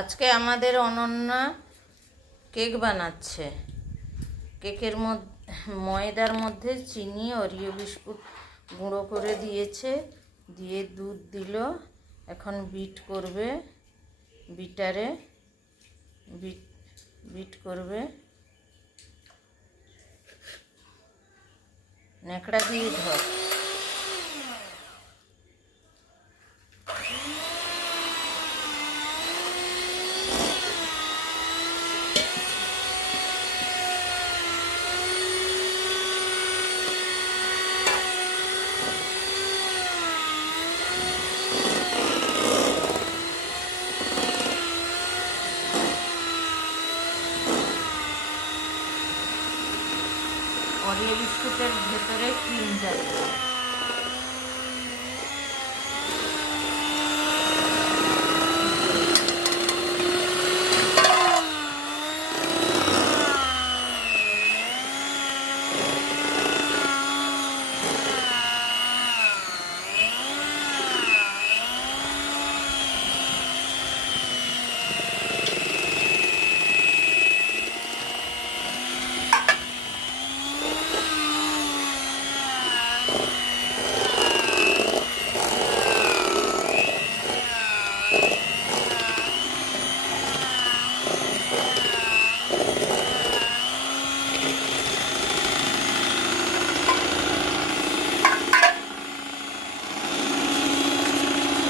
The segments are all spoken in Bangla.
আজকে আমাদের অনন্যা কেক বানাচ্ছে। কেকের ময়দার মধ্যে চিনি ওরিও বিস্কুট গুঁড়ো করে দিয়েছে, দিয়ে দুধ দিল। এখন বিট করবে, বিটারে বিট করবে। ন্যাকড়া দিয়ে ধর। ওরিও বিস্কুটের ভেতরে ক্রিম যাবে।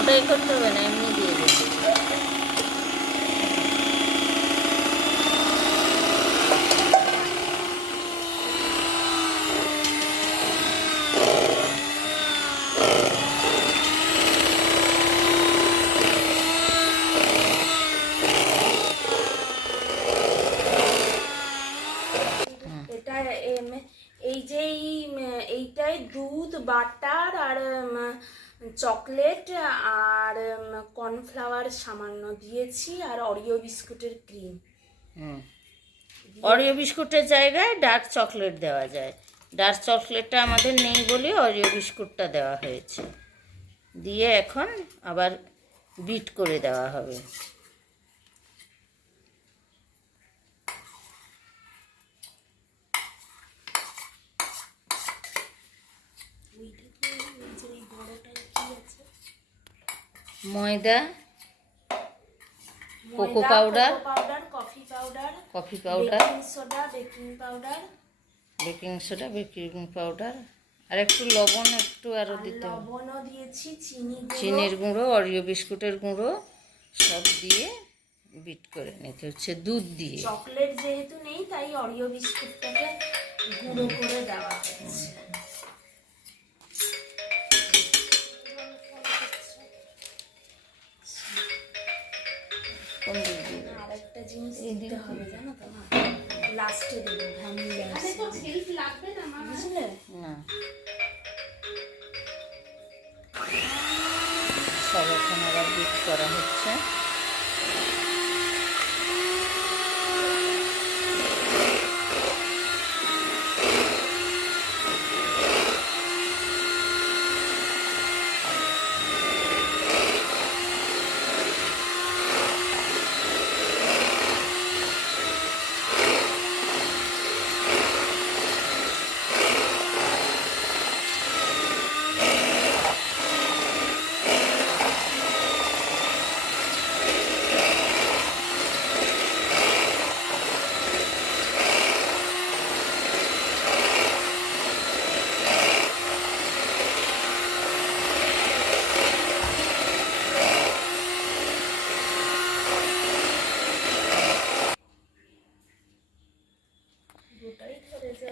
ওটাই করতে হবে না, এমনি দিয়ে দেবে। এটা এইটাই দুধ, বাটার আর চকলেট আর কর্নফ্লাওয়ার সামান্য দিয়েছি, আর অরিও বিস্কুটের ক্রিম। অরিও বিস্কুটের জায়গায় ডার্ক চকলেট দেওয়া যায়। ডার্ক চকলেটটা আমাদের নেই বলে অরিও বিস্কুটটা দেওয়া হয়েছে। দিয়ে এখন আবার বিট করে দেওয়া হবে। ময়দা, cocoa powder, coffee powder, baking soda, baking powder, আর একটু লবণ, একটু আরও দিতে হবে। লবণও দিয়েছি, চিনির গুঁড়ো, অরিও বিস্কুটের গুঁড়ো সব দিয়ে বিট করে নিতে হচ্ছে দুধ দিয়ে। চকলেট যেহেতু নেই তাই অরিও বিস্কুটটাকে গুঁড়ো করে দেওয়া হয়েছে। আরেকটা জিনিস দিতে হবে, জানো তো, লাস্টে দেবো ভ্যানিলা। বুঝলে? না, সব এখন আবার বিট করা হচ্ছে।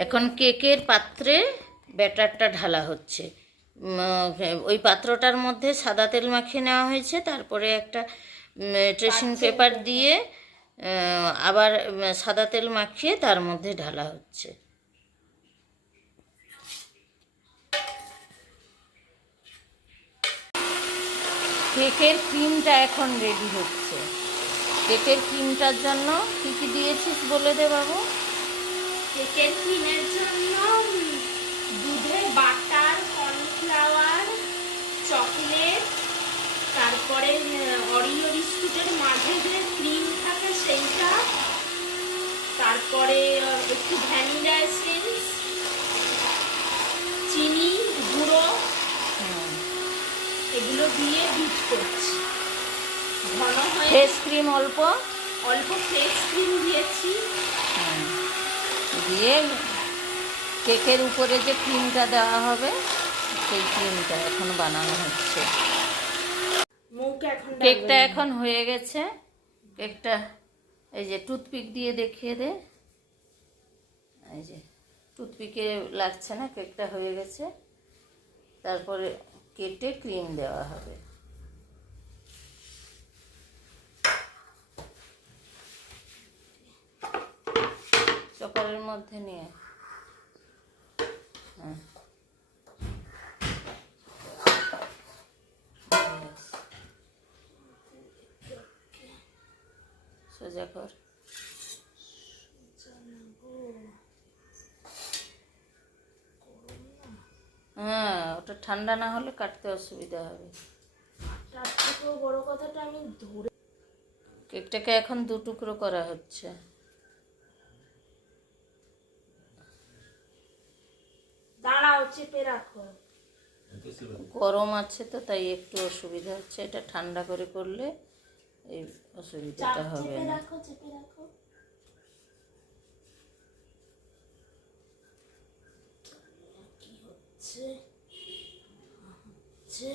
এখন কেকের পাত্রে ব্যাটারটা ঢালা হচ্ছে। ওই পাত্রটার মধ্যে সাদা তেল মাখিয়ে নেওয়া হয়েছে, তারপরে একটা ট্রেসিং পেপার দিয়ে আবার সাদা তেল মাখিয়ে তার মধ্যে ঢালা হচ্ছে। কেকের ক্রিমটা এখন রেডি হচ্ছে। কেকের ক্রিমটার জন্য কী কী দিয়েছিস বলে দে বাবু। কেকের ক্রিমের জন্য দুধে বাটার, কর্নফ্লাওয়ার, চকলেট, তারপরে অরিও বিস্কুটের মাঝে যে ক্রিম একটু ভ্যানিলা এসেন্স, চিনি গুঁড়ো, এগুলো দিয়ে বিট করছি। ঘন হয়ে ফেস ক্রিম অল্প অল্প ফেস ক্রিম দিয়েছি। দিয়ে কেকের উপরে যে ক্রিমটা দেওয়া হবে সেই ক্রিমটা এখন বানানো হচ্ছে। মুখ এখন কেকটা এখন হয়ে গেছে। কেকটা এই যে টুথপিক দিয়ে দেখিয়ে দে। এই যে টুথপিকে লাগছে না, কেকটা হয়ে গেছে। তারপরে কেটে ক্রিম দেওয়া হবে। চপারের মধ্যে নিয়ে হ্যাঁ সোজা কর। হ্যাঁ, ওটা ঠান্ডা না হলে কাটতে অসুবিধা হবে। তার থেকেও বড় কথাটা আমি ধরে কেকটাকে এখন 2 টুকরো করা হচ্ছে। দাঁড়াও, চেপে রাখো। গরম আছে তো তাই একটু অসুবিধা হচ্ছে। এটা ঠান্ডা করে করলে এই অসুবিধাটা হবে চেপে না। রাখো, চেপে রাখো। কি হচ্ছে হচ্ছে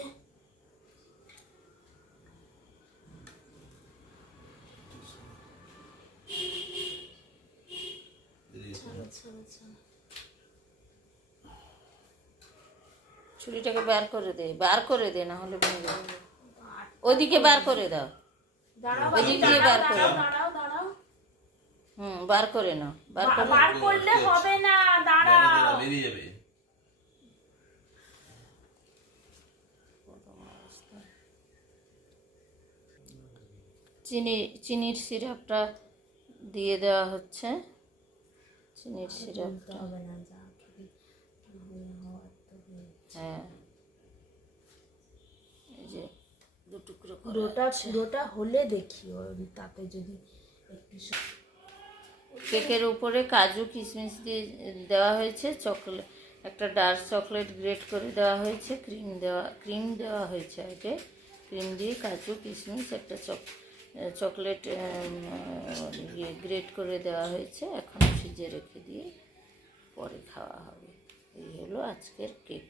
ছাড়ো, ছাড়ো, ছাড়ো। ছুরিটাকে বার করে দে, না হলে ভেঙে যাবে। ওদিকে বার করে দাও। দাঁড়াও, ওই দিক দিয়ে বার করো। দাঁড়াও, দাঁড়াও। বার করে নাও। বার করে বার করলে হবে না, দাঁড়াও। বেরিয়ে যাবে। চিনির সিরাপটা দিয়ে দেওয়া হচ্ছে। চিনির সিরাপটা হবে না, যা হ্যাঁ, এই যে 2 টুকরো করে পুরোটা হলে দেখিও, তাতে যদি একটু কেকের উপরে কাজু কিশমিশ দিয়ে দেওয়া হয়েছে। চকলেট, একটা ডার্ক চকলেট গ্রেট করে দেওয়া হয়েছে। ক্রিম দেওয়া হয়েছে আগে। ক্রিম দিয়ে কাজু কিশমিশ একটা চকলেট গ্রেট করে দেওয়া হয়েছে। এখন ফ্রিজে রেখে দিয়ে পরে খাওয়া হবে। এই হলো আজকের কেক।